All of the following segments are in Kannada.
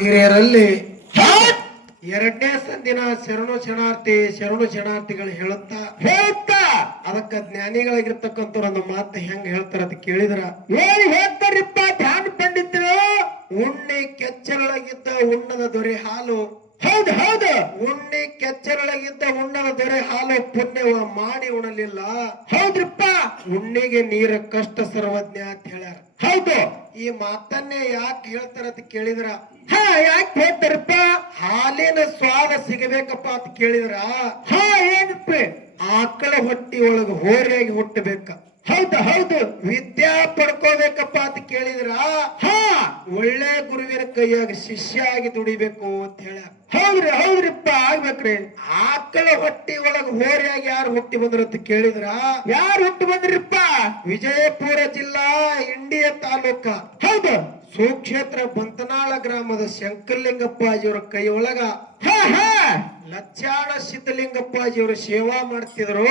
ಹಿರಿಯರಲ್ಲಿ ಎರಡನೇ ಸಂದಿನ ಶರಣು ಶರಣಾರ್ಥಿ ಶರಣು ಶರಣಾರ್ಥಿಗಳು ಹೇಳುತ್ತಾ ಹೇಳ್ತಾ ಅದಕ್ಕ ಜ್ಞಾನಿಗಳಿಗಿರ್ತಕ್ಕಂಥ ಒಂದು ಮಾತು ಹೆಂಗ್ ಹೇಳ್ತಾರ ಅದ್ ಕೇಳಿದ್ರ. ಏನ್ ಹೇಳ್ತಾರಿಪ್ಪ ಧ್ಯಾನ ಪಂಡಿತರು? ಉಣ್ಣೆ ಕೆಚ್ಚರೊಳಗಿದ್ದ ಉಣ್ಣದ ದೊರೆ ಹಾಲು ಹೌದು ಹೌದು. ಉಣ್ಣಿ ಕೆಚ್ಚರೊಳಗಿದ್ದ ಉಣ್ಣನ ದೊರೆ ಹಾಲು ಪುಣ್ಯವ ಮಾಡಿ ಉಣಲಿಲ್ಲ. ಹೌದ್ರಪ್ಪ. ಉಣ್ಣಿಗೆ ನೀರ ಕಷ್ಟ ಸರ್ವಜ್ಞ ಅಂತ ಹೇಳ್ಯಾರ. ಹೌದು. ಈ ಮಾತನ್ನೇ ಯಾಕೆ ಹೇಳ್ತಾರ ಅಂತ ಕೇಳಿದ್ರ? ಹಾ ಯಾಕೆ ಹೇಳ್ತಾರಪ್ಪ? ಹಾಲಿನ ಸ್ವಾದ ಸಿಗಬೇಕಪ್ಪ ಅಂತ ಕೇಳಿದ್ರ? ಹಾ ಏನಪ್ಪ ಆಕಳ ಹೊಟ್ಟಿ ಒಳಗ ಹೋರಿಯಾಗಿ ಹುಟ್ಟಬೇಕ. ಹೌದು ಹೌದು. ವಿದ್ಯಾ ಪಡ್ಕೋಬೇಕಪ್ಪ ಅಂತ ಕೇಳಿದ್ರ ಹಾ. ಒಳ್ಳೆ ಗುರುವಿನ ಕೈಯಾಗ ಶಿಷ್ಯ ಆಗಿ ದುಡಿಬೇಕು ಅಂತ ಹೇಳ. ಹೌದ್ರಿ ಹೌದ್ರಿಪ್ಪ ಆಗ್ಬೇಕ್ರಿ. ಆಕಳ ಹೊಟ್ಟಿ ಒಳಗ ಹೋರಿಯಾಗಿ ಯಾರು ಹುಟ್ಟಿ ಬಂದ್ರು ಅಂತ ಕೇಳಿದ್ರ? ಯಾರು ಹುಟ್ಟಿ ಬಂದ್ರಿಪ್ಪ? ವಿಜಯಪುರ ಜಿಲ್ಲಾ ಇಂಡಿಯ ತಾಲೂಕ. ಹೌದು. ಸುಕ್ಷೇತ್ರ ಬಂತನಾಳ ಗ್ರಾಮದ ಶಂಕರಲಿಂಗಪ್ಪಾಜಿಯವರ ಕೈ ಒಳಗ ಹಾ ಹಾ. ಲಚ್ಚಾಣ ಸಿದ್ದಲಿಂಗಪ್ಪಾಜಿಯವರು ಸೇವಾ ಮಾಡ್ತಿದ್ರು.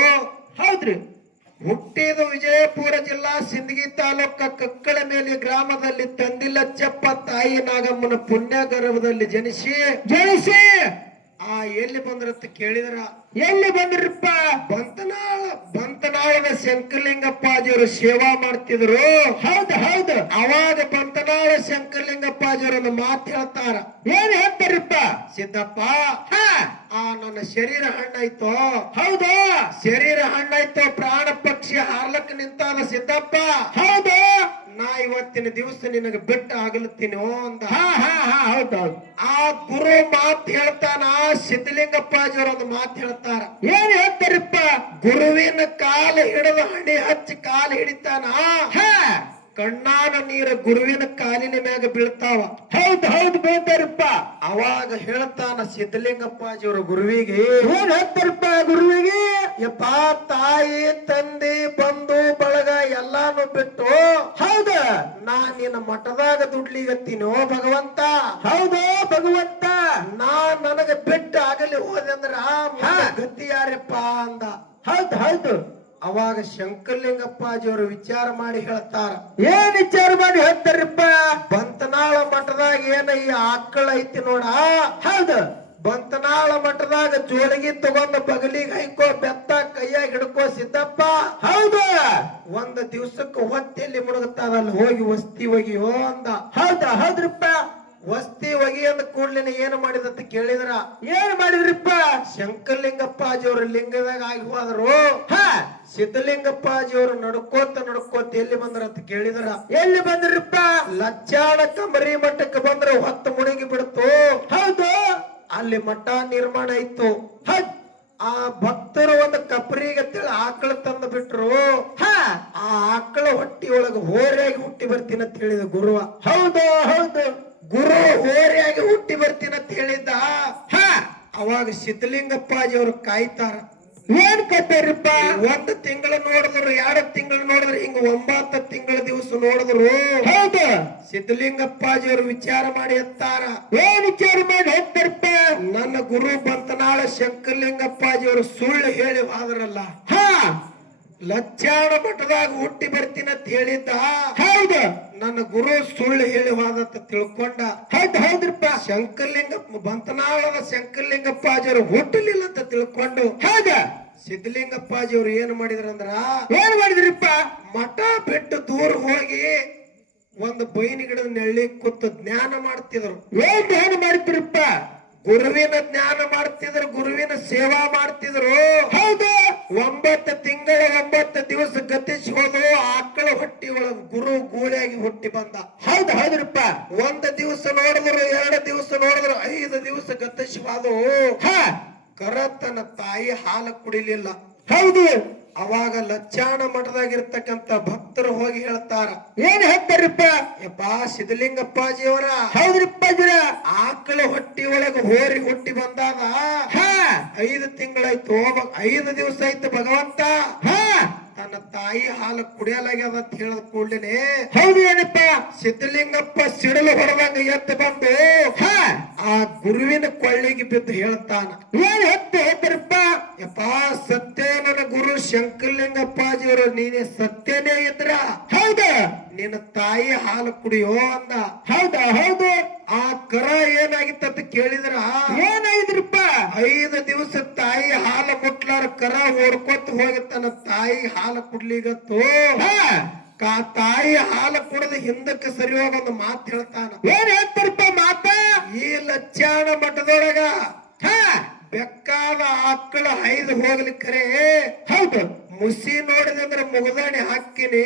ಹೌದ್ರಿ. ಹುಟ್ಟಿದ ವಿಜಯಪುರ ಜಿಲ್ಲಾ ಸಿಂದಗಿ ತಾಲೂಕ ಕಕ್ಕಳ ಮೇಲೆ ಗ್ರಾಮದಲ್ಲಿ ತಂದಿಲ್ಲ ಚಪ್ಪ ತಾಯಿ ನಾಗಮ್ಮನ ಪುಣ್ಯ ಗರ್ಭದಲ್ಲಿ ಜನಿಸಿ ಜನಿಸಿ ಆ ಎಲ್ಲಿ ಬಂದ್ರಂತ ಕೇಳಿದ್ರ? ಎಲ್ಲಿ ಬಂದ್ರಪ್ಪ? ಬಂತನಾಳ ಬಂತನಾಳದ ಶಂಕರಲಿಂಗಪ್ಪಾಜಿಯವರು ಸೇವಾ ಮಾಡ್ತಿದ್ರು. ಹೌದು ಹೌದು. ಅವಾಗ ಬಂತನಾಳ ಶಂಕರಲಿಂಗಪ್ಪಾಜಿಯವರು ಒಂದು ಮಾತು ಹೇಳ್ತಾರ. ಏನ್ ಹೇಳ್ತಾರಪ್ಪ? ಸಿದ್ದಪ್ಪ ಹಾ. ಆ ನನ್ನ ಶರೀರ ಹಣ್ಣಾಯ್ತೋ? ಹೌದು. ಶರೀರ ಹಣ್ಣಾಯ್ತೋ ಪ್ರಾಣ ಪಕ್ಷಿ ಹಾರ್ಲಕ್ ನಿಂತಾನ ಸಿದ್ದಪ್ಪ? ಹೌದು. ನಾ ಇವತ್ತಿನ ದಿವಸ ನಿನಗೆ ಬಿಟ್ಟ ಆಗಲತ್ತೀನಿ ಅಂದ. ಹಾ ಹಾ ಹಾ ಹೌದು ಹೌದು. ಆ ಗುರು ಮಾತ್ ಹೇಳ್ತಾನ ಸಿದ್ದಲಿಂಗಪ್ಪಾಜಿಯವರು ಒಂದು ಮಾತು ಹೇಳ್ತಾರ. ಏನ್ ಹೇಳ್ತಾರಪ್ಪ? ಗುರುವಿನ ಕಾಲ ಹಿಡಿದು ಹಣಿ ಹಚ್ಚಿ ಕಾಲು ಹಿಡಿತಾನ. ಕಣ್ಣಾನ ನೀರ ಗುರುವಿನ ಕಾಲಿನ ಮ್ಯಾಗ ಬೀಳ್ತಾವ. ಹೌದ್ ಹೌದ್ ಬೀಳ್ತಾರಪ್ಪ ಅವಾಗ ಹೇಳ್ತಾನ ಸಿದ್ದಲಿಂಗಪ್ಪಾಜಿಯವರ ಗುರುವಿಗೆ ಏನ್ ಹೇಳ್ತಾರಪ್ಪ ಗುರುವಿಗೆ? ಯಪ್ಪ ತಾಯಿ ತಂದೆ ಬಂಧು ಬಳಗ ಎಲ್ಲಾನು ಬಿಟ್ಟು ಹೌದ? ನಾ ನಿನ್ನ ಮಠದಾಗ ದುಡ್ಲಿಗತ್ತೀನೋ ಭಗವಂತ? ಹೌದೋ ಭಗವಂತ? ನಾ ನನಗ ಬಿಟ್ಟು ಆಗಲಿ ಹೋದೆ ಅಂದ್ರ ಹಾ. ಗತಿ ಯಾರಪ್ಪ ಅಂದ. ಹೌದ್ ಹೌದು. ಅವಾಗ ಶಂಕರಲಿಂಗಪ್ಪಾಜಿಯವರು ವಿಚಾರ ಮಾಡಿ ಹೇಳ್ತಾರ ಏನ್ ವಿಚಾರ ಮಾಡಿ ಹೇಳ್ತಾರಪ್ಪ? ಬಂತನಾಳ ಮಠದಾಗ ಏನ ಈ ಆಕಳ ಐತಿ ನೋಡ? ಹೌದು. ಬಂತನಾಳ ಮಠದಾಗ ಜೋಳಿಗೆ ತಗೊಂಡ ಬಗಲಿಗೆ ಹೈಕೋ ಬೆತ್ತ ಕೈಯಾಗ ಹಿಡ್ಕೋ ಸಿದ್ದಪ್ಪ. ಹೌದು. ಒಂದ್ ದಿವ್ಸಕ್ಕೆ ಹೊತ್ತಿಯಲ್ಲಿ ಮುಳುಗುತ್ತಾರಲ್ಲ ಹೋಗಿ ವಸ್ತಿ ಹೋ ಅಂದ. ಹೌದಾ? ಹೌದ್ರಪ್ಪ. ವಸ್ತಿ ಒಗಿ ಅಂದ ಕೂಡ್ಲಿನ ಏನು ಮಾಡಿದಂತ ಕೇಳಿದ್ರ? ಏನ್ ಮಾಡಿದ್ರಿಪ್ಪ? ಶಂಕರಲಿಂಗಪ್ಪಾಜಿಯವರು ಲಿಂಗದಾಗ ಆಗಿ ಹೋದ್ರು. ಹಾ. ಸಿದ್ದಲಿಂಗಪ್ಪಾಜಿಯವರು ನಡ್ಕೋತ ನಡ್ಕೋತ ಎಲ್ಲಿ ಬಂದ್ರ ಅಂತ ಕೇಳಿದ್ರ. ಎಲ್ಲಿ ಬಂದ್ರಿಪ್ಪ? ಲಚ್ಚಾಣ ಕಂಬರಿ ಮಠಕ್ಕೆ ಬಂದ್ರೆ ಹೊತ್ತ ಮುಣಗಿ ಬಿಡ್ತು. ಹೌದು. ಅಲ್ಲಿ ಮಠ ನಿರ್ಮಾಣ ಆಯ್ತು ಹೌದ್ ಆ ಭಕ್ತರು ಒಂದು ಕಪ್ರಿಗೆ ತಿಳಿ ಆಕಳ ತಂದು ಬಿಟ್ರು. ಹಾ. ಆ ಆಕಳ ಹೊಟ್ಟಿ ಒಳಗ ಹೋರಿಯಾಗಿ ಹುಟ್ಟಿ ಬರ್ತೀನಿ ಅಂತ ಹೇಳಿದ ಗುರುವ. ಹೌದು ಹೌದು. ಗುರು ಹೋರಿಯಾಗಿ ಹುಟ್ಟಿ ಬರ್ತೀನಿ ಅಂತ ಹೇಳಿದ್ದ? ಹಾ. ಅವಾಗ ಸಿದ್ದಲಿಂಗಪ್ಪಾಜಿಯವರು ಕಾಯ್ತಾರ. ಏನ್ ಕಟ್ಟಾರಿಪ್ಪ ಒಂದು ತಿಂಗಳು ನೋಡಿದ್ರು ಎರಡು ತಿಂಗಳು ನೋಡಿದ್ರು ಹಿಂಗ ಒಂಬತ್ತು ತಿಂಗಳ ದಿವಸ ನೋಡಿದ್ರು. ಹೌದು. ಸಿದ್ದಲಿಂಗಪ್ಪಾಜಿಯವರು ವಿಚಾರ ಮಾಡಿ ಎತ್ತಾರ. ಏನ್ ವಿಚಾರ ಮಾಡಿ ಹೋಗ್ತಾರಪ್ಪ ನನ್ನ ಗುರು ಬಂತನಾಳ ಶಂಕರಲಿಂಗಪ್ಪಾಜಿಯವರು ಸುಳ್ಳು ಹೇಳಿ ಹೋದ್ರಲ್ಲ. ಹಾ. ಲಚ್ಚಾಣ ಮಠದಾಗ ಹುಟ್ಟಿ ಬರ್ತೀನಿ ಅಂತ ಹೇಳಿದ್ದ. ಹೌದು? ನನ್ನ ಗುರು ಸುಳ್ಳು ಹೇಳಿ ಹೋದಂತ ತಿಳ್ಕೊಂಡ. ಹೌದು ಹೌದ್ರಪ್ಪ. ಶಂಕರ್ಲಿಂಗಪ್ಪ ಬಂತನಾಳದ ಶಂಕರಲಿಂಗಪ್ಪಾಜಿಯವರು ಹುಟ್ಟಲಿಲ್ಲ ಅಂತ ತಿಳ್ಕೊಂಡು. ಹೌದ? ಏನು ಏನ್ ಮಾಡಿದ್ರಂದ್ರ ಏನ್ ಮಾಡಿದ್ರಿಪ್ಪ? ಮಠ ಬಿಟ್ಟು ದೂರ ಹೋಗಿ ಒಂದು ಬೈನಿ ಗಿಡದ ನೆಳ್ಳಿ ಕೂತು ಜ್ಞಾನ ಮಾಡ್ತಿದ್ರು. ಏನ್ ಧ್ಯಾನ ಮಾಡ್ತಿರಪ್ಪ? ಗುರುವಿನ ಜ್ಞಾನ ಮಾಡ್ತಿದ್ರು ಗುರುವಿನ ಸೇವಾ ಮಾಡ್ತಿದ್ರು. ಒಂಬತ್ತು ತಿಂಗಳ ಒಂಬತ್ತು ದಿವಸ ಗತಿಸಿ ಹೋದು ಆಕಳ ಹೊಟ್ಟಿ ಒಳಗೆ ಗುರು ಗೂಳಿಯಾಗಿ ಹುಟ್ಟಿ ಬಂದ. ಹೌದು ಹೌದ್ರಪ್ಪ ಒಂದ್ ದಿವಸ ನೋಡಿದ್ರು ಎರಡು ದಿವಸ ನೋಡಿದ್ರು ಐದು ದಿವಸ ಗತಿಸಿ ಹೋದು ಹಾ. ಕರ ತನ್ನ ತಾಯಿ ಹಾಲು ಕುಡಿಲಿಲ್ಲ. ಹೌದು. ಅವಾಗ ಲಚ್ಚಾಣ ಮಠದಾಗಿರ್ತಕ್ಕಂತ ಭಕ್ತರು ಹೋಗಿ ಹೇಳ್ತಾರ ಏನ್ ಹೇಳ್ತಾರಪ್ಪ? ಯಪ್ಪಾ ಸಿದ್ಧಲಿಂಗಪ್ಪಾಜಿಯವರ ಹೌದ್ರಪ್ಪ ಜರ ಆಕಳ ಹೊಟ್ಟಿ ಒಳಗ ಹೋರಿ ಹುಟ್ಟಿ ಬಂದಾಗ ಹಾ. ಐದು ತಿಂಗಳಾಯ್ತು ಐದು ದಿವಸ ಆಯ್ತು ಭಗವಂತ. ಹಾ. ತನ್ನ ತಾಯಿ ಹಾಲು ಕುಡಿಯಲಾಗ್ಯದ ಅಂತ ಹೇಳಿದ ಕೂಡಲೇ ಹೌದು ಏನಪ್ಪ? ಸಿದ್ಧಲಿಂಗಪ್ಪ ಸಿಡಲು ಹೊಡೆದಂಗ ಎದ್ದು ಬಂದು ಹಾ. ಆ ಗುರುವಿನ ಕೊಳ್ಳಿಗೆ ಬಿದ್ದು ಹೇಳ್ತಾನ. ಏನ್ ಹೆತ್ತು ಹೇಳ್ತಾರಪ್ಪ? ಯಪ್ಪಾ ಸತ್ಯ ನನ್ನ ಗುರು ಶಂಕರಲಿಂಗಪ್ಪಾಜಿಯವರು ನೀನೇ ಸತ್ಯನೇ ಇದ್ರ? ಹೌದ. ನಿನ್ನ ತಾಯಿ ಹಾಲು ಕುಡಿಯೋ ಅಂದ. ಹೌದಾ ಹೌದು. ಆ ಕರ ಏನಾಗಿತ್ತಂತ ಕೇಳಿದ್ರ? ಏನಾಗಿದ್ರಪ್ಪ? ಐದು ದಿವಸ ತಾಯಿ ಹಾಲು ಮುಟ್ಲಾರ ಕರ ಓಡ್ಕೊತ ಹೋಗಿತ್ತಾನ ತಾಯಿ ಹಾಲು ಕುಡ್ಲಿಗತ್ತು. ಕಾ ತಾಯಿ ಹಾಲು ಕುಡಿದ ಹಿಂದಕ್ಕೆ ಸರಿ ಹೋಗೊಂದು ಮಾತು ಹೇಳ್ತಾನ. ಏನ್ ಹೇಳ್ತಾರಪ್ಪ ಮಾತ? ಈ ಲಚ್ಚಾಣ ಮಠದೊಳಗ ಹಾ. ಬೆಕ್ಕಾದ ಆಕಳ ಹೈದು ಕರೆ. ಹೌದು. ಮುಸಿ ನೋಡಿದಂದ್ರ ಮುಗದಾಣಿ ಹಾಕಿನಿ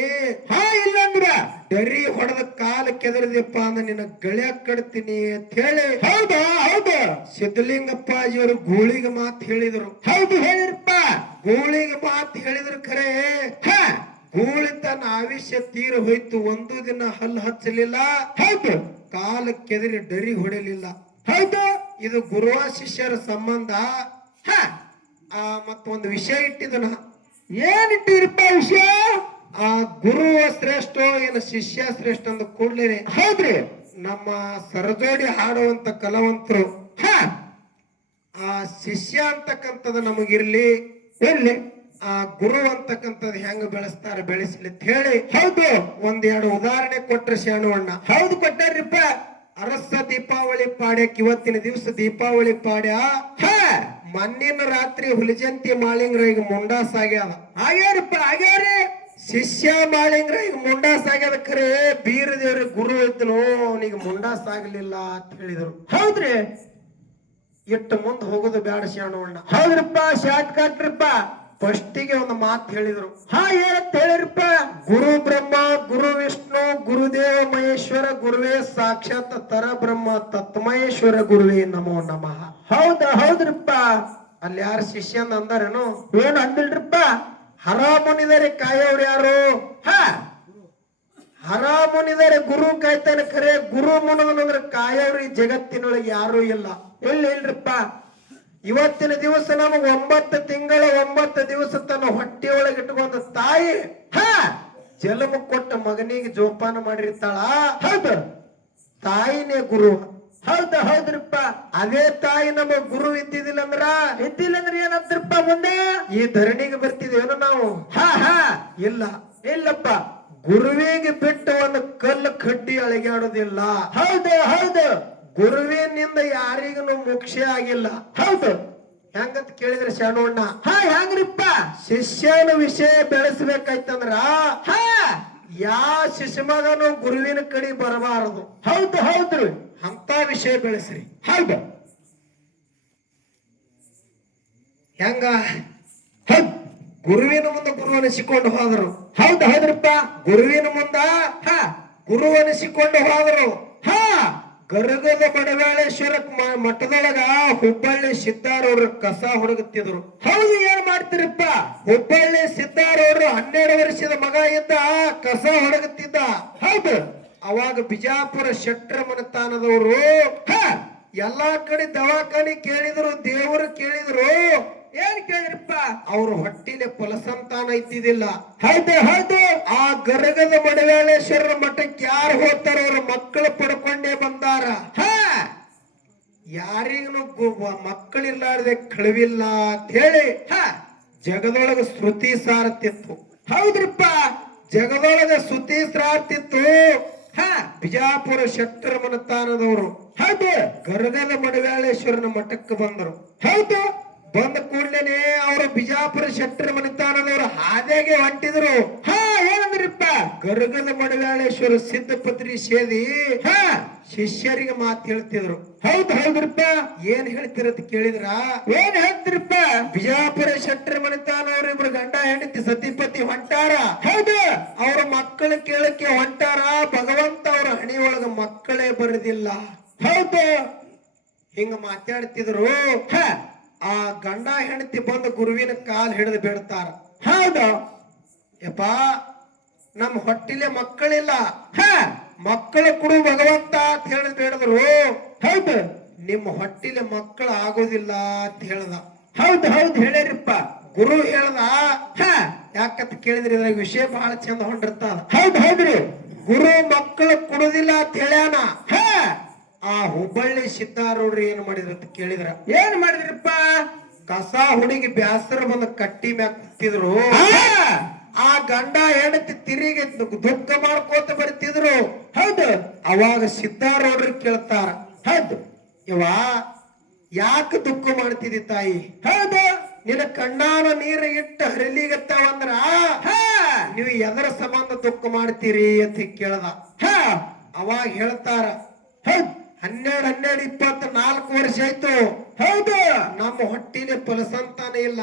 ಹಾ ಇಲ್ಲಂದ್ರ ಡರಿ ಹೊಡೆದ ಕಾಲ ಕೆದರಿದಪ್ಪ ಅಂದ ನಿನ್ನ ಗಳೆ ಕಡ್ತೀನಿ ಅಂತ ಹೇಳಿ. ಹೌದಾ? ಹೌದು. ಇವರು ಗೂಳಿಗೆ ಮಾತು ಹೇಳಿದ್ರು. ಹೌದು ಹೇಳಿರಪ್ಪ. ಗೂಳಿಗೆ ಮಾತು ಹೇಳಿದ್ರು ಖರೆ ಹ. ಗೂಳಿ ತನ್ನ ಆವಿಷ್ಯ ತೀರ ಹೋಯ್ತು. ಒಂದು ದಿನ ಹಲ್ಲು ಹಚ್ಚಲಿಲ್ಲ. ಹೌದು. ಕಾಲ ಕೆದರಿ ಡರಿ ಹೊಡೆಯಲಿಲ್ಲ. ಹೌದು. ಇದು ಗುರುವ ಶಿಷ್ಯರ ಸಂಬಂಧ. ಮತ್ತೊಂದು ವಿಷಯ ಇಟ್ಟಿದನ. ಏನಿಟ್ಟಿರಪ್ಪ ವಿಷಯ? ಆ ಗುರುವ ಶ್ರೇಷ್ಠ ಏನು ಶಿಷ್ಯ ಶ್ರೇಷ್ಠ ಅಂದ ಕೂಡ್ಲೇ ಹೌದ್ರಿ. ನಮ್ಮ ಸರಜೋಡಿ ಹಾಡುವಂತ ಕಲಾವಂತರು. ಹಾ. ಆ ಶಿಷ್ಯ ಅಂತಕ್ಕಂಥದ್ದು ನಮಗಿರ್ಲಿ. ಎಲ್ಲಿ? ಆ ಗುರು ಅಂತಕ್ಕಂಥದ್ದು ಹೆಂಗ ಬೆಳೆಸ್ತಾರೆ ಬೆಳೆಸಲಿ ಅಂತ ಹೇಳಿ ಹೌದು. ಒಂದೆರಡು ಉದಾಹರಣೆ ಕೊಟ್ರೆ ಶಾಣುವಣ್ಣ ಹೌದು ಕೊಟ್ಟಾರ್ರಿಪ್ಪ. ಅರಸ ದೀಪಾವಳಿ ಪಾಡ್ಯಕ್ ಇವತ್ತಿನ ದಿವಸ ದೀಪಾವಳಿ ಪಾಡ್ಯ. ಹಾ! ಮಣ್ಣಿನ ರಾತ್ರಿ ಹುಲಿಜಂತಿ ಮಾಳಿಂಗ್ರ ಈಗ ಮುಂಡಾಸ್ ಆಗ್ಯಾವ. ಆಗ್ಯಾರಪ್ಪ ಆಗ್ಯಾರಿ? ಶಿಷ್ಯ ಮಾಳಿಂಗ್ರ ಈಗ ಮುಂಡಾಸ್ ಆಗ್ಯದ ಖರೆ ಬೀರದೇವ್ರ ಗುರು ಇದ್ದನು ಅವನಿಗೆ ಮುಂಡಾಸ್ ಆಗ್ಲಿಲ್ಲ ಅಂತ ಹೇಳಿದರು. ಹೌದ್ರಿ? ಇಟ್ಟು ಮುಂದೆ ಹೋಗೋದು ಬ್ಯಾಡ ಶಾಣವಣ್ಣ ಹೌದ್ರಪ್ಪ ಶಾರ್ಟ್ ಕಟ್ರಪ್ಪ. ಫಸ್ಟಿಗೆ ಒಂದು ಮಾತು ಹೇಳಿದ್ರು. ಹಾ ಏನಂತ ಹೇಳಿರಪ್ಪ ಗುರು ಬ್ರಹ್ಮ ಗುರು ವಿಷ್ಣು ಗುರುದೇವ ಮಹೇಶ್ವರ ಗುರುವೇ ಸಾಕ್ಷಾತ್ ತರ ಬ್ರಹ್ಮ ತತ್ಮಹೇಶ್ವರ ಗುರುವೇ ನಮೋ ನಮಃ. ಹೌದಾ ಹೌದ್ರಪ್ಪ. ಅಲ್ಲಿ ಯಾರು ಶಿಷ್ಯ ಅಂದ ಅಂದಾರೇನು? ಏನ್ ಅಂದಿಲ್ರಪ್ಪ? ಹರಾಮುನಿದರೆ ಕಾಯೋರು ಯಾರು? ಹಾ. ಹರಾಮುನಿದರೆ ಗುರು ಕಾಯ್ತಾನೆ ಖರೆ ಗುರು ಮುನಗನಂದ್ರೆ ಕಾಯೋರಿ ಜಗತ್ತಿನೊಳಗೆ ಯಾರು ಇಲ್ಲ. ಎಲ್ಲಿ ಇಲ್ರಪ್ಪ. ಇವತ್ತಿನ ದಿವಸ ನಮಗೆ ಒಂಬತ್ತು ತಿಂಗಳ ಒಂಬತ್ತು ದಿವಸ ತನ್ನ ಹೊಟ್ಟೆಯೊಳಗೆ ಇಟ್ಟುಕೊಂಡ ತಾಯಿ ಹಾ. ಜನ್ಮ ಕೊಟ್ಟ ಮಗನಿಗೆ ಜೋಪಾನ ಮಾಡಿರ್ತಾಳ. ಹೌದು. ತಾಯಿನೇ ಗುರು. ಹೌದಾ ಹೌದ್ರಿಪ್ಪ. ಅದೇ ತಾಯಿ ನಮ್ಮ ಗುರು ಇದ್ದಿದ್ದಿಲ್ಲ ಅಂದ್ರ? ಇದ್ದಿಲ್ಲ ಅಂದ್ರೆ ಏನಂತ್ರಪ್ಪ ಮುಂದೆ? ಈ ಧರಣಿಗೆ ಬರ್ತಿದೇನು ನಾವು? ಹಾ ಹಾ. ಇಲ್ಲ. ಇಲ್ಲಪ್ಪ. ಗುರುವಿಗೆ ಬಿಟ್ಟು ಒಂದು ಕಲ್ಲು ಕಡ್ಡಿ ಅಳಗ್ಯಾಡೋದಿಲ್ಲ ಹೌದು ಹೌದು. ಗುರುವಿನಿಂದ ಯಾರಿಗೂ ಮೋಕ್ಷ ಆಗಿಲ್ಲ. ಹೌದು. ಹೆಂಗಂತ ಕೇಳಿದ್ರೆ ಶರಣಣ್ಣ ಹಾ ಹೆಂಗ್ರಿಪ್ಪ? ಶಿಷ್ಯನ ವಿಷಯ ಬೆಳೆಸ್ಬೇಕಾಯ್ತಂದ್ರ ಹಾ. ಯಾ ಮಗನು ಗುರುವಿನ ಕಡೆ ಬರಬಾರದು. ಹೌದು ಹೌದ್ರಿ. ಅಂತ ವಿಷಯ ಬೆಳೆಸ್ರಿ. ಹೌದು. ಹೆಂಗ? ಹೌದು. ಗುರುವಿನ ಮುಂದೆ ಗುರು ಅನಿಸಿಕೊಂಡು ಹೋದರು. ಹೌದು ಹೌದ್ರಪ್ಪ. ಗುರುವಿನ ಮುಂದ ಹಾ. ಗುರು ಅನಿಸಿಕೊಂಡು ಹೋದರು. ಹಾ. ಗರಗದ ಬಡವಾಳೇಶ್ವರ ಮಠದೊಳಗ ಹುಬ್ಬಳ್ಳಿ ಸಿದ್ದಾರವ್ರ ಕಸ ಹುಡುಗುತ್ತಿದ್ರು ಹೌದು, ಏನ್ ಮಾಡ್ತಿರಪ್ಪ? ಹುಬ್ಬಳ್ಳಿ ಸಿದ್ದಾರವ್ರು ಹನ್ನೆರಡು ವರ್ಷದ ಮಗ ಇದ್ದ ಕಸ ಹೊಡಗುತ್ತಿದ್ದ ಹೌದು, ಅವಾಗ ಬಿಜಾಪುರ ಶೆಟ್ರ ಮನತಾನದವರು ಎಲ್ಲಾ ಕಡೆ ದವಾಖಾನೆ ಕೇಳಿದ್ರು, ದೇವರು ಕೇಳಿದ್ರು ಏನ್ ಕೇಳಿರಪ್ಪ ಅವ್ರ ಹೊಟ್ಟಿಲೆ ಫಲಸಂತಾನ ಇದ್ದಿದ್ದಿಲ್ಲ. ಹೌದು ಹೌದು. ಆ ಗರಗದ ಮಡವೇಳೇಶ್ವರರ ಮಠಕ್ಕೆ ಯಾರು ಹೋಗ್ತಾರ ಅವ್ರ ಮಕ್ಕಳು ಪಡ್ಕೊಂಡೇ ಬಂದಾರ. ಹಾ. ಯಾರಿಗೂ ಮಕ್ಕಳಿರ್ಲಾರ್ದೆ ಕಳವಿಲ್ಲ ಅಂತ ಹೇಳಿ ಹಾ. ಜಗದೊಳಗ ಶ್ರುತಿ ಸಾರತಿತ್ತು. ಹೌದ್ರಪ್ಪ. ಜಗದೊಳಗ ಶ್ರುತಿ ಸಾರತಿತ್ತು. ಹಾ. ಬಿಜಾಪುರ ಶೆಟ್ಟರ ಮನತಾನದವರು ಹೌದು. ಗರಗದ ಮಡವೇಳೇಶ್ವರನ ಮಠಕ್ಕೆ ಬಂದರು. ಹೌದು. ಬಂದ ಕೂಡಲೇ ಅವರು ಬಿಜಾಪುರ ಶೆಟ್ಟರ ಮನೆತಾನದವರು ಹಾದೆಗೆ ಹೊಂಟಿದ್ರು. ಹಾ ಏನಂದ್ರಿಪ್ಪ? ಗರುಗದ ಮಡವ್ಯಾಳೇಶ್ವರ ಸಿದ್ಧಪತ್ರಿ ಸೇದಿ ಹಾ. ಶಿಷ್ಯರಿಗೆ ಮಾತು ಹೇಳ್ತಿದ್ರು. ಹೌದು ಹೌದ್ರಪ್ಪ? ಏನ್ ಹೇಳ್ತಿರತ್ ಕೇಳಿದ್ರ? ಏನ್ ಹೇಳ್ತಿರಪ್ಪ ಬಿಜಾಪುರ ಶೆಟ್ಟರ ಮನೆತಾನವ್ರು ಇಬ್ರು ಗಂಡ ಹೆಂಡತಿ ಸತಿಪತಿ ಹೊಂಟಾರ. ಹೌದು. ಅವ್ರ ಮಕ್ಕಳು ಕೇಳಕ್ಕೆ ಹೊಂಟಾರ. ಭಗವಂತ ಅವ್ರ ಹಣಿ ಒಳಗ ಮಕ್ಕಳೇ ಬರದಿಲ್ಲ. ಹೌದು. ಹಿಂಗ ಮಾತಾಡ್ತಿದ್ರು. ಹಾ. ಆ ಗಂಡ ಹೆಂಡತಿ ಬಂದು ಗುರುವಿನ ಕಾಲ್ ಹಿಡಿದು ಬಿಡ್ತಾರ. ಹೌದು. ಯಪ್ಪ ನಮ್ಮ ಹೊಟ್ಟಿಲೆ ಮಕ್ಕಳಿಲ್ಲ. ಹ. ಮಕ್ಕಳು ಕೊಡು ಭಗವಂತ ಅಂತ ಹೇಳಿದ್ ಹೇಳಿದ್ರು ಹೌದು. ನಿಮ್ಮ ಹೊಟ್ಟಿಲೆ ಮಕ್ಕಳು ಆಗೋದಿಲ್ಲ ಅಂತ ಹೇಳ್ದ. ಹೌದು ಹೌದು ಹೇಳಿರಿಪ್ಪ ಗುರು ಹೇಳ್ದ. ಹ. ಯಾಕಂತ ಕೇಳಿದ್ರೆ ಇದ್ರಾಗ ವಿಷಯ ಬಹಳ ಚಂದ ಹೊಂಡಿರ್ತಾರ ಹೌದು ಹೌದ್ರಿ. ಗುರು ಮಕ್ಕಳು ಕೊಡುದಿಲ್ಲ ಅಂತ ಹೇಳ್ಯಾನ. ಹಾ. ಆ ಹುಬ್ಬಳ್ಳಿ ಸಿದ್ದಾರವ್ರು ಏನ್ ಮಾಡಿದ್ರ ಅಂತ ಕೇಳಿದ್ರ? ಏನ್ ಮಾಡಿದ್ರಪ್ಪ? ಕಸ ಹುಡುಗಿ ಬ್ಯಾಸರ ಬಂದ ಕಟ್ಟಿ ಮ್ಯಾಗ ಕುತ್ತಿದ್ರು ಆ ಗಂಡ ಹೆಂಡತಿ ತಿರುಗಿ ದುಃಖ ಮಾಡ್ಕೋತ ಬರ್ತಿದ್ರು. ಹೌದು. ಅವಾಗ ಸಿದ್ದಾರವ್ರು ಕೇಳ್ತಾರ ಹೌದು. ಇವ ಯಾಕೆ ದುಃಖ ಮಾಡ್ತಿದ್ದಿ ತಾಯಿ? ಹೌದು. ನಿನ್ನ ಕಣ್ಣಾನ ನೀರು ಇಟ್ಟು ಹರಿಲಿಗತ್ತಾವಂದ್ರ ಹಾ! ನೀವು ಎದರ ಸಂಬಂಧ ದುಃಖ ಮಾಡ್ತೀರಿ ಅಂತ ಕೇಳ್ದ. ಹಾ! ಅವಾಗ ಹೇಳ್ತಾರ ಹೌದು. ಹನ್ನೆರಡು ಹನ್ನೆರಡು ಇಪ್ಪತ್ತ ನಾಲ್ಕು ವರ್ಷ ಆಯ್ತು. ಹೌದು. ನಮ್ಮ ಹೊಟ್ಟಿನೇ ಫಲಸಂತಾನ ಇಲ್ಲ.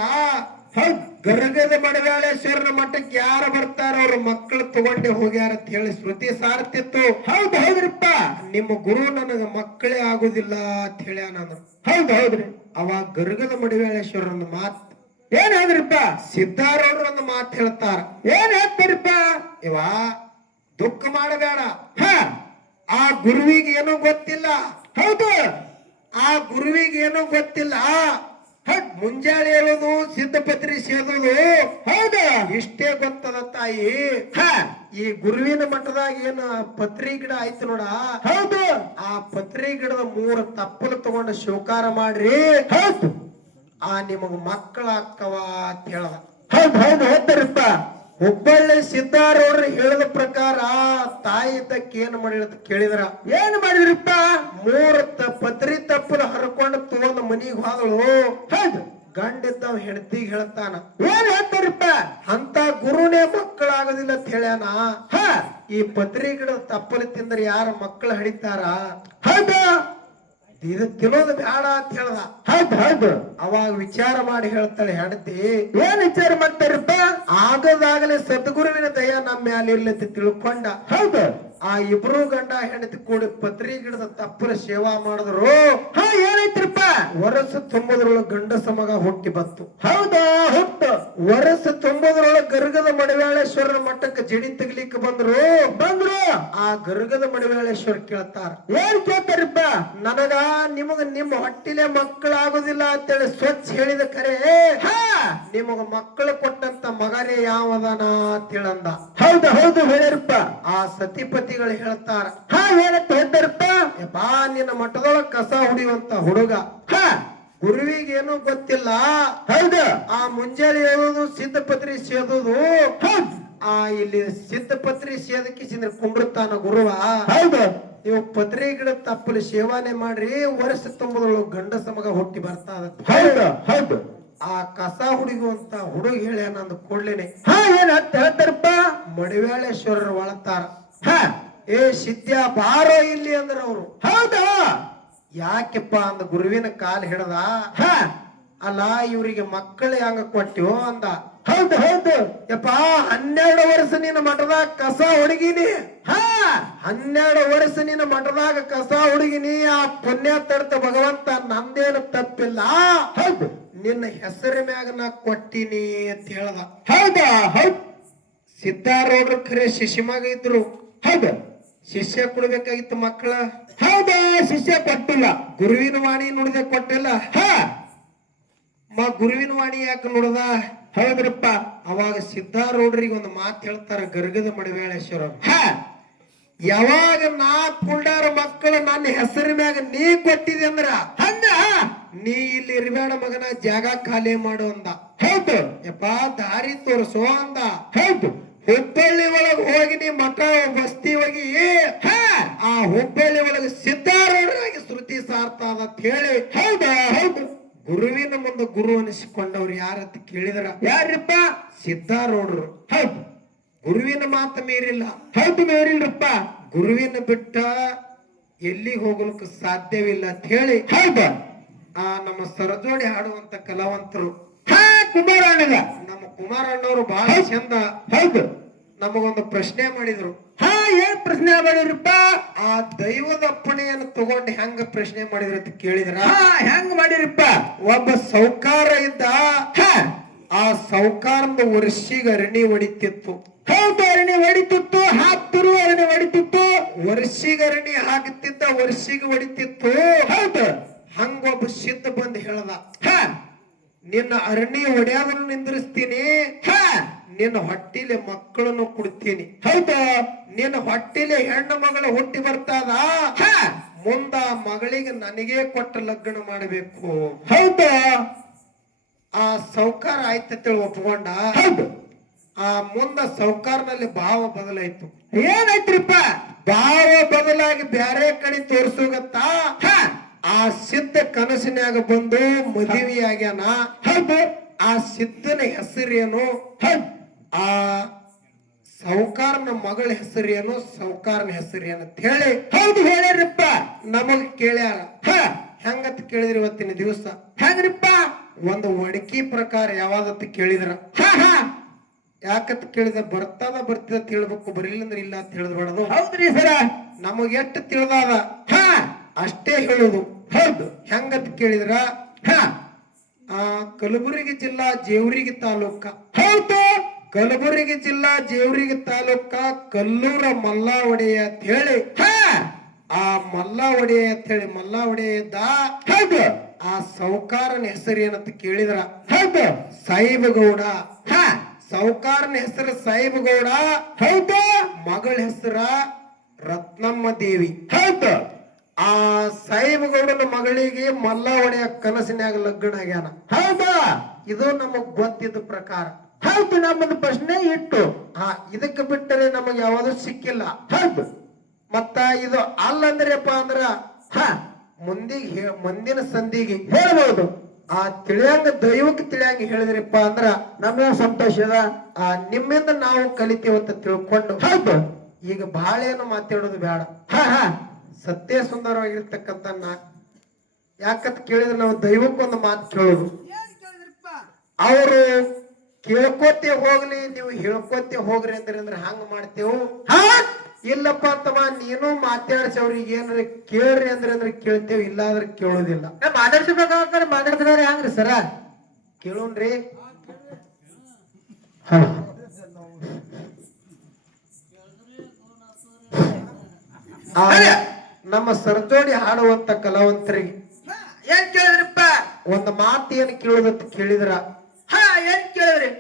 ಹೌದು. ಗರ್ಗದ ಮಡವ್ಯಾಳೇಶ್ವರನ ಮಠಕ್ಕೆ ಯಾರು ಬರ್ತಾರ ಅವ್ರ ಮಕ್ಕಳು ತಗೊಂಡೆ ಹೋಗ್ಯಾರ ಅಂತ ಹೇಳಿ ಶ್ರುತಿ ಸಾರತಿತ್ತು. ಹೌದು ಹೌದ್ರಪ್ಪ. ನಿಮ್ಮ ಗುರು ನನಗ ಮಕ್ಕಳೇ ಆಗುದಿಲ್ಲ ಅಂತ ಹೇಳ ನಾನು ಹೌದು ಹೌದ್ರಿ. ಅವಾಗ ಗರ್ಗದ ಮಡವೇಳೇಶ್ವರನ ಮಾತ್ ಏನ್ ಹೌದ್ರಪ್ಪ ಸಿದ್ಧಾರವ್ರ ಒಂದು ಮಾತು ಹೇಳ್ತಾರ. ಏನ್ ಹೇಳ್ತಾರಪ್ಪ? ಇವ ದುಃಖ ಮಾಡಬೇಡ. ಹಾ. ಆ ಗುರುವಿಗೆ ಏನೂ ಗೊತ್ತಿಲ್ಲ. ಹೌದು. ಆ ಗುರುವಿಗೆ ಏನೂ ಗೊತ್ತಿಲ್ಲ. ಮುಂಜಾನೆ ಹೇಳೋದು ಸಿದ್ಧಪತ್ರಿ ಸೇದೋದು. ಹೌದು. ಇಷ್ಟೇ ಗೊತ್ತದ ತಾಯಿ. ಹಾ. ಈ ಗುರುವಿನ ಮಠದಾಗ ಏನ ಪತ್ರಿ ಗಿಡ ಆಯ್ತು ನೋಡ. ಹೌದು. ಆ ಪತ್ರಿ ಗಿಡದ ಮೂರು ತಪ್ಪಲು ತಗೊಂಡು ಶಿವಕಾರ ಮಾಡ್ರಿ. ಹೌದು. ಆ ನಿಮಗ ಮಕ್ಕಳ ಅಕ್ಕವ ಅಂತ ಹೇಳದ. ಹೌದು ಹೌದು ಹೇಳ್ತಾರಪ್ಪ ಹುಬ್ಬಳ್ಳಿ ಸಿದ್ದಾರವ್ರು ಹೇಳಿದ ಪ್ರಕಾರ ತಾಯಿ ತಕ್ಕ ಏನ್ ಕೇಳಿದರ ಕೇಳಿದ್ರ? ಏನ್ ಮಾಡಿದ್ರಪ್ಪ? ಮೂರು ಪತ್ರಿ ತಪ್ಪದ ಹರ್ಕೊಂಡು ತಗೊಂಡ್ ಮನಿಗ್ ಹೋದಳು. ಹೌದು. ಗಂಡಿದ್ದವ್ ಹೆಂಡತಿಗೆ ಹೇಳ್ತಾನ. ಏನ್ ಹೇಳ್ತಾರಪ್ಪ? ಅಂತ ಗುರುನೇ ಮಕ್ಕಳಾಗೋದಿಲ್ಲ ಅಂತ ಹೇಳ್ಯಾನ. ಹಾ. ಈ ಪತ್ರಿ ಗಿಡದ ತಪ್ಪಲು ತಿಂದ್ರೆ ಯಾರ ಮಕ್ಕಳು ಹಡಿತಾರ? ಹೌದು. ಇದು ತಿನ್ನೋದು ಬೇಡ ಅಂತ ಹೇಳ್ದ. ಹೌದು ಹೌದು. ಅವಾಗ ವಿಚಾರ ಮಾಡಿ ಹೇಳ್ತಾಳೆ ಹೆಂಡತಿ ಏನ್ ವಿಚಾರ ಮಾಡ್ತಾರಪ್ಪ? ಆಗದಾಗಲೇ ಸದ್ಗುರುವಿನ ದಯ ನಮ್ಮ ಮ್ಯಾಲ ಇರ್ಲಿ ತಿಳ್ಕೊಂಡ. ಹೌದು. ಆ ಇಬ್ರು ಗಂಡ ಹೆಂಡತಿ ಕೂಡಿ ಪತ್ರಿ ಗಿಡದ ತಪ್ಪರ ಸೇವಾ ಮಾಡಿದ್ರು. ಹಾ ಏನೈತ್ರಪ್ಪ ವರಸ ತುಂಬದ್ರೊಳಗ ಗಂಡ ಸಮಗ ಹುಟ್ಟಿ ಬತ್ತು ಹೌದಾ? ಹುಟ್ಟು. ವರಸ ತುಂಬದ್ರೊಳಗ ಗರ್ಗದ ಮಡವೇಳೇಶ್ವರನ ಮಠಕ್ಕೆ ಜಡಿ ತೆಗಲಿಕ್ಕೆ ಬಂದ್ರು. ಬಂದ್ರು? ಆ ಗರ್ಗದ ಮಡವೇಳೇಶ್ವರ ಕೇಳ್ತಾರ ಏನ್ ಕೇಳ್ತಾರಪ್ಪ? ನನಗ ನಿಮಗ ನಿಮ್ಮ ಹೊಟ್ಟಿಲೆ ಮಕ್ಕಳಾಗುದಿಲ್ಲ ಅಂತೇಳಿ ಸ್ವಚ್ಛ ಹೇಳಿದ ಕರೆ. ಹಾ. ನಿಮಗ ಮಕ್ಕಳು ಕೊಟ್ಟಂತ ಮಗನೇ ಯಾವದನ ತಿಳಂದ ಹೌದು ಹೌದು ಹೇಳ್ಯಾರಪ್ಪ ಆ ಸತಿಪತಿಗಳು ಹೇಳ್ತಾರ. ಹಾ ಏನಂತ ಹೇಳ್ತಾರಪ್ಪ "ಏ ಬಾ ನಿನ್ನ ಮಠದೊಳಗ ಕಸ ಹುಡಿಯುವಂತ ಹುಡುಗ. ಹಾ. ಗುರುವಿಗೆ ಏನು ಗೊತ್ತಿಲ್ಲ. ಹೌದು. ಆ ಮುಂಜಾನೆ ಹೇಳೋದು ಸಿದ್ಧಪತ್ರಿ ಸೇದೋದು. ಆ ಇಲ್ಲಿ ಸಿದ್ಧಪತ್ರಿ ಸೇದಕ್ಕಿಸಿದ್ರೆ ಕುಂಬಿಡ್ತಾನ ಗುರುವ. ಹೌದು. ನೀವು ಪತ್ರಿ ಗಿಡ ತಪ್ಪಲು ಸೇವಾನೆ ಮಾಡ್ರಿ ವರ್ಷ ತುಂಬದೊಳಗ ಗಂಡಸ ಮಗ ಹುಟ್ಟಿ ಬರ್ತಾ. ಹೌದು ಹೌದು. ಆ ಕಸ ಹುಡುಗುವಂತ ಹುಡುಗ ಹೇಳಿ ನಂದು ಕೊಡ್ಲೇನೆ. ಹಾ ಏನಂತ ಹೇಳ್ತಾರಪ್ಪ? ಮಡಿವೇಳೇಶ್ವರರು ಒಳತಾರ. ಹ. ಏ ಸಿದ್ಯ ಬಾರೋ ಇಲ್ಲಿ ಅಂದ್ರ ಅವರು. ಹೌದು? ಯಾಕೆಪ್ಪ ಅಂದ ಗುರುವಿನ ಕಾಲ್ ಹಿಡದ? ಹ. ಅಲ್ಲ ಇವರಿಗೆ ಮಕ್ಕಳು ಹಂಗ ಕೊಟ್ಟಿವೋ ಅಂದ. ಹೌದು ಹೌದು. ಯಪ್ಪ ಹನ್ನೆರಡು ವರ್ಷ ನಿನ್ನ ಮಠದಾಗ ಕಸ ಹುಡುಗಿನಿ. ಹ. ಹನ್ನೆರಡು ವರ್ಷ ನಿನ್ನ ಮಠದಾಗ ಕಸ ಹುಡುಗಿನಿ. ಆ ಪುಣ್ಯ ತಡ್ತ ಭಗವಂತ ನಂದೇನು ತಪ್ಪಿಲ್ಲ. ಹೌದು. ನಿನ್ನ ಹೆಸರ ಮ್ಯಾಗ ನಾ ಕೊಟ್ಟಿನಿ ಅಂತ ಹೇಳ್ದ. ಹೌದಾ? ಹೌದ್. ಸಿದ್ದಾರೂಢರು ಖರೆ ಶಿಷ್ಯ ಮಗ ಇದ್ರು. ಹೌದು. ಶಿಷ್ಯ ಕೊಡ್ಬೇಕಾಗಿತ್ತು ಮಕ್ಕಳ. ಹೌದಾ? ಶಿಷ್ಯ ಕೊಟ್ಟಿಲ್ಲ. ಗುರುವಿನ ವಾಣಿ ನುಡಿದೆ ಕೊಟ್ಟಿಲ್ಲ. ಹ. ಮ ಗುರುವಿನ ವಾಣಿ ಯಾಕೆ ನುಡ್ದ? ಹೌದ್ರಪ್ಪ. ಅವಾಗ ಸಿದ್ಧಾರೌಡ್ರಿಗೆ ಒಂದು ಮಾತು ಹೇಳ್ತಾರ ಗರ್ಗದ ಮಡಿವೇಳೇಶ್ವರ ಹ. ಯಾವಾಗ ನಾ ಕುಂಡಾರ ಮಕ್ಕಳು ನನ್ನ ಹೆಸರ ಮ್ಯಾಗ ನೀ ಕೊಟ್ಟಿದೆ ಅಂದ್ರ ಹಂಗ? ನೀ ಇಲ್ಲಿ ಇರ್ಬೇಡ ಮಗನ ಜಾಗ ಖಾಲಿ ಮಾಡು ಅಂದ. ಹೌದು. ಯಪ್ಪ ದಾರಿ ತೋರಿಸೋ ಅಂದ. ಹೌದು. ಹುಬ್ಬಳ್ಳಿ ಒಳಗ್ ಹೋಗಿ ನೀ ಮಠ ಬಸ್ತಿ ಹೋಗಿ ಹಾ. ಆ ಹುಬ್ಬಳ್ಳಿ ಒಳಗ ಸಿದ್ಧಾರೂಢರಾಗಿ ಶ್ರುತಿ ಅದ ಅಂತ ಹೇಳಿ. ಹೌದಾ ಹೌದು. ಗುರುವಿನ ಮುಂದೆ ಗುರು ಅನಿಸಿಕೊಂಡವ್ರು ಯಾರಂತ ಕೇಳಿದ್ರ? ಯಾರಪ್ಪ? ಸಿದ್ಧಾರೂಢರು. ಹೌದು. ಗುರುವಿನ ಮಾತು ಮೀರಿಲ್ಲ. ಹೌದು ಮೀರಿಲ್ರಪ್ಪ. ಗುರುವಿನ ಬಿಟ್ಟ ಎಲ್ಲಿಗೆ ಹೋಗ್ಲಿಕ್ಕೆ ಸಾಧ್ಯವಿಲ್ಲ ಅಂತ ಹೇಳಿ. ಹೌದು. ಆ ನಮ್ಮ ಸರಜೋಡಿ ಹಾಡುವಂತ ಕಲಾವಂತರು ಹಾ ಕುಮಾರಣ್ಣಗ. ನಮ್ಮ ಕುಮಾರಣ್ಣವರು ಬಹಳ ಚಂದ ಹೌದು. ನಮಗೊಂದು ಪ್ರಶ್ನೆ ಮಾಡಿದ್ರು. ಹಾ ಏನ್ ಪ್ರಶ್ನೆ ಮಾಡಿದ್ರಪ್ಪ? ಆ ದೈವದ ಅಪ್ಪಣೆಯನ್ನು ತಗೊಂಡು ಹೆಂಗ ಪ್ರಶ್ನೆ ಮಾಡಿದ್ರು ಅಂತ ಕೇಳಿದ್ರ? ಹೆಂಗ್ ಮಾಡಿರಪ್ಪ ಒಬ್ಬ ಸೌಕಾರ ಇದ್ದ. ಹಾ. ಆ ಸೌಕಾರದ ವರ್ಷಿಗ ಅರಣಿ ಹೊಡಿತಿತ್ತು. ಹೌದು ಅರಣಿ ಹೊಡಿತಿತ್ತು. ಹಾಕ್ತಿರು ಅರಣಿ ಹೊಡಿತಿತ್ತು. ವರ್ಷಿಗ ಅರಣಿ ಹಾಕುತ್ತಿದ್ದ ವರ್ಷಿಗೆ ಹೊಡಿತಿತ್ತು. ಹೌದು. ಹಂಗೊಬ್ಬ ಸಿದ್ಧ ಬಂದ್ ಹೇಳ್ದ ಹಾ. ನಿನ್ನ ಅರಣಿ ಹೊಡೆಯೋದನ್ನು ನಿಂದ್ರಿಸ್ತೀನಿ. ಹಾ. ನಿನ್ನ ಹೊಟ್ಟಿಲೆ ಮಕ್ಕಳನ್ನು ಕೊಡ್ತೀನಿ. ಹೌದು. ನಿನ್ನ ಹೊಟ್ಟಿಲೆ ಹೆಣ್ಣು ಮಗಳ ಹುಟ್ಟಿ ಬರ್ತದ. ಹಾ. ಮುಂದ ಮಗಳಿಗೆ ನನಗೆ ಕೊಟ್ಟ ಲಗ್ನ ಮಾಡಬೇಕು. ಹೌದು. ಆ ಸೌಕಾರ ಆಯ್ತಂತೇಳಿ ಒಪ್ಕೊಂಡ. ಹೌದು. ಆ ಮುಂದ ಸೌಕಾರನಲ್ಲಿ ಭಾವ ಬದಲಾಯ್ತು. ಏನಾಯ್ತ್ರಿಪ್ಪ? ಭಾವ ಬದಲಾಗಿ ಬ್ಯಾರೆ ಕಡೆ ತೋರಿಸೋಗತ್ತ? ಹಾ. ಆ ಸಿದ್ಧ ಕನಸಿನ್ಯಾಗ ಬಂದು ಮದುವೆಯಾಗ್ಯಾನ. ಹೌದು. ಆ ಸಿದ್ಧನ ಹೆಸರೇನು? ಆ ಸೌಕಾರನ ಮಗಳ ಹೆಸರೇನು? ಸೌಕಾರನ ಹೆಸರೇನು ಅಂತ ಹೇಳಿ ಹೌದು ಹೇಳಿರಿಪ್ಪ ನಮಗ್ ಕೇಳ್ಯಾರ. ಹಾ. ಹೆಂಗತ್ ಕೇಳಿದ್ರಿ ಇವತ್ತಿನ ದಿವಸ? ಹೆಂಗ್ರಿಪ್ಪ? ಒಂದು ಒಡಕಿ ಪ್ರಕಾರ ಯಾವಾದತ್ ಕೇಳಿದ್ರ. ಹಾ ಹಾ. ಯಾಕತ್ ಕೇಳಿದ ಬರ್ತದ ಬರ್ತದ ತಿಳ್ಬೇಕು ಬರಲಿಲ್ಲ ಅಂದ್ರೆ ಇಲ್ಲ ಅಂತ ಹೇಳಿದ್ಬಾರ್ದು ಹೌದ್ರಿ ಸರ. ನಮಗ್ ಎಷ್ಟು ತಿಳಿದಾದ? ಹ. ಅಷ್ಟೇ ಹೇಳುದು. ಹೌದು. ಹೆಂಗಂತ ಕೇಳಿದ್ರ? ಹಾ. ಆ ಕಲಬುರಗಿ ಜಿಲ್ಲಾ ಜೇವರಿಗಿ ತಾಲೂಕ. ಹೌದು. ಕಲಬುರಗಿ ಜಿಲ್ಲಾ ಜೇವರಿಗಿ ತಾಲೂಕ ಕಲ್ಲೂರ ಮಲ್ಲಾವಡಿಯ ಅಂತ ಹೇಳಿ. ಹಾ. ಆ ಒಡೆಯ ಅಂತ ಹೇಳಿ ಮಲ್ಲಾವಡೆ ಇದ್ದ ಹೌದು. ಆ ಸೌಕಾರನ ಹೆಸರು ಏನಂತ ಕೇಳಿದ್ರ? ಹೌದು. ಸಾಯಿಬಗೌಡ ಹಾ. ಸೌಕಾರನ ಹೆಸರು ಸಾಯಿಬಗೌಡ ಹೌದು. ಮಗಳ ಹೆಸರ ರತ್ನಮ್ಮ ದೇವಿ. ಹೌದು. ಆ ಸಾಯಿಬಗೌಡನ ಮಗಳಿಗೆ ಮಲ್ಲ ಒಡೆಯ ಕನಸಿನಾಗ ಲಗ್ನ ಆಗ್ಯಾನ. ಹೌದಾ? ಇದು ನಮಗ್ ಗೊತ್ತಿದ್ದ ಪ್ರಕಾರ. ಹೌದು ನಮ್ಮದು ಪ್ರಶ್ನೆ ಇಟ್ಟು. ಹಾ ಇದಕ್ಕೆ ಬಿಟ್ಟರೆ ನಮಗೆ ಯಾವುದು ಸಿಕ್ಕಿಲ್ಲ. ಹೌದು. ಮತ್ತ ಇದು ಅಲ್ಲಂದ್ರಪ್ಪ ಅಂದ್ರ ಹ. ಮುಂದಿಗೆ ಮುಂದಿನ ಸಂಧಿಗೆ ಹೇಳ್ಬೋದು. ಆ ತಿಳಿಯಂಗ ದೈವಕ್ಕೆ ತಿಳಿಯಂಗ ಹೇಳಿದ್ರಪ್ಪ ಅಂದ್ರ ನಮಗೆ ಸಂತೋಷದ ಆ ನಿಮ್ಮಿಂದ ನಾವು ಕಲಿತೀವಂತ ತಿಳ್ಕೊಂಡು. ಹೌದು. ಈಗ ಬಾಳೆಯನ್ನು ಏನು ಮಾತಾಡೋದು ಬೇಡ. ಹ ಹಾ. ಸತ್ಯ ಸುಂದರವಾಗಿರ್ತಕ್ಕಂಥ ನಾ ಯಾಕಂತ ಕೇಳಿದ್ರೆ ನಾವು ದೈವಕ್ಕೊಂದು ಮಾತು ಕೇಳೋದು. ಅವರು ಕೇಳ್ಕೋತೆ ಹೋಗ್ಲಿ ನೀವು ಹೇಳ್ಕೋತೆ ಹೋಗ್ರಿ ಅಂದ್ರೆ ಅಂದ್ರೆ ಹಂಗ ಮಾಡ್ತೇವು. ಹಾ? ಇಲ್ಲಪ್ಪ ಅಥವಾ ನೀನು ಮಾತಾಡ್ಸಿ ಅವ್ರಿಗೆ ಏನಾರ ಕೇಳ್ರಿ ಅಂದ್ರೆ ಅಂದ್ರೆ ಕೇಳ್ತೇವೆ ಇಲ್ಲ ಅಂದ್ರೆ ಕೇಳೋದಿಲ್ಲ ಮಾತಾಡ್ಸ್ಬೇಕಾದ್ರೆ ಮಾತಾಡ್ತಾರೆ ಹಂಗ್ರಿ ಸರ? ಕೇಳೋಣ್ರಿ. ಆ, ನಮ್ಮ ಸರ್ಜೋಡಿ ಹಾಡುವಂತ ಕಲಾವಂತರಿಗೆ ಏನ್ ಕೇಳಿದ್ರಿಪ್ಪ? ಒಂದು ಮಾತು ಏನು ಕೇಳುದಂತ ಕೇಳಿದ್ರ? ಹಾ ಏನ್ ಕೇಳಿದ್ರಿ?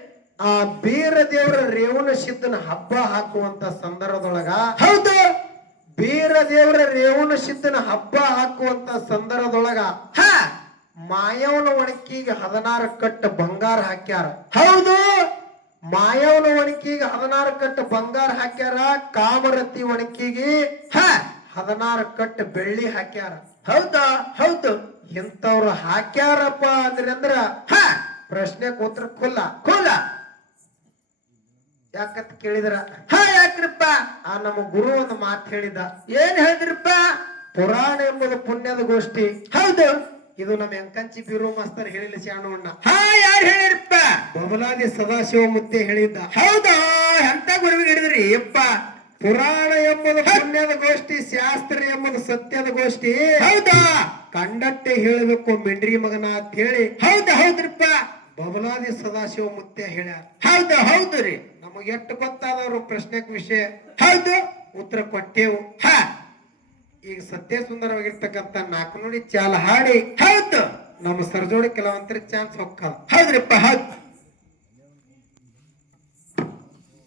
ಆ ಬೀರ ದೇವರ ರೇವಣ ಸಿದ್ಧನ ಹಬ್ಬ ಹಾಕುವಂತ ಸಂದರ್ಭದೊಳಗ ಹೌದು. ಬೀರ ದೇವರ ರೇವಣ ಸಿದ್ಧನ ಹಬ್ಬ ಹಾಕುವಂತ ಸಂದರ್ಭದೊಳಗ ಹಾ. ಮಾಯವನ ಒಣಕಿಗೆ ಹದಿನಾರು ಕಟ್ಟ ಬಂಗಾರ ಹಾಕ್ಯಾರ. ಹೌದು. ಮಾಯವನ ಒಣಕಿಗೆ ಹದಿನಾರು ಕಟ್ಟ ಬಂಗಾರ ಹಾಕ್ಯಾರ ಕಾಮರತಿ ಒಣಕಿಗೆ ಹಾ. ಹದಿನಾರು ಕಟ್ಟು ಬೆಳ್ಳಿ ಹಾಕ್ಯಾರ. ಹೌದಾ? ಹೌದು. ಇಂಥವ್ರು ಹಾಕ್ಯಾರಪ್ಪ ಅಂದ್ರೆ ಅಂದ್ರ ಹಾ. ಪ್ರಶ್ನೆ ಕೂತ್ರ ಕುಲ್ಲ ಕೊಲ್ಲ ಯಾಕಂತ ಕೇಳಿದ್ರ? ಹಾ ಯಾಕ್ರಪ್ಪ? ಆ ನಮ್ಮ ಗುರು ಒಂದು ಮಾತು ಹೇಳಿದ. ಏನ್ ಹೇಳಿದ್ರಪ್ಪ? ಪುರಾಣ ಎಂಬುದು ಪುಣ್ಯದ ಗೋಷ್ಠಿ. ಹೌದು. ಇದು ನಮ್ಮ ಎಂಕಂಚಿ ಬೀರು ಮಾಸ್ತರ್ ಹೇಳಿಲ್ಲ ಶಾಣವಣ್ಣ ಹಾ ಯಾರು ಹೇಳಿರಪ್ಪ ಬಬಲಾದಿ ಸದಾಶಿವ ಮುತ್ತೆ ಹೇಳಿದ್ದ. ಹೌದಾ? ಎಂತ ಗುರುವಿಗೆ ಹಿಡಿದ್ರಿ ಯಪ್ಪ. ಪುರಾಣ ಎಂಬುದು ಪುಣ್ಯದ ಗೋಷ್ಠಿ ಶಾಸ್ತ್ರ ಎಂಬುದು ಸತ್ಯದ ಗೋಷ್ಠಿ. ಹೌದಾ? ಕಂಡಟ್ಟೆ ಹೇಳಬೇಕು ಮಿಂಡ್ರಿ ಮಗನ ಅಂತ ಹೇಳಿ. ಹೌದು ಹೌದ್ರಿಪ್ಪ. ಬಬಲಾದಿ ಸದಾಶಿವ ಮುತ್ಯ ಹೇಳ ಹೌದು ಹೌದು ರೀ. ನಮಗೆ ಎಷ್ಟು ಗೊತ್ತಾದವ್ರು ಪ್ರಶ್ನೆಕ್ ವಿಷಯ? ಹೌದು. ಉತ್ತರ ಕೊಟ್ಟೆವು. ಹ. ಈಗ ಸತ್ಯ ಸುಂದರವಾಗಿರ್ತಕ್ಕಂಥ ನಾಲ್ಕು ನುಡಿ ಚಾಲ ಹಾಡಿ. ಹೌದು. ನಮ್ಮ ಸರ್ಜೋಡಿ ಕೆಲವಂತರ ಚಾನ್ಸ್ ಹೋಗ್ತಾವ ಹೌದ್ರಿಪ್ಪ ಹೌದು.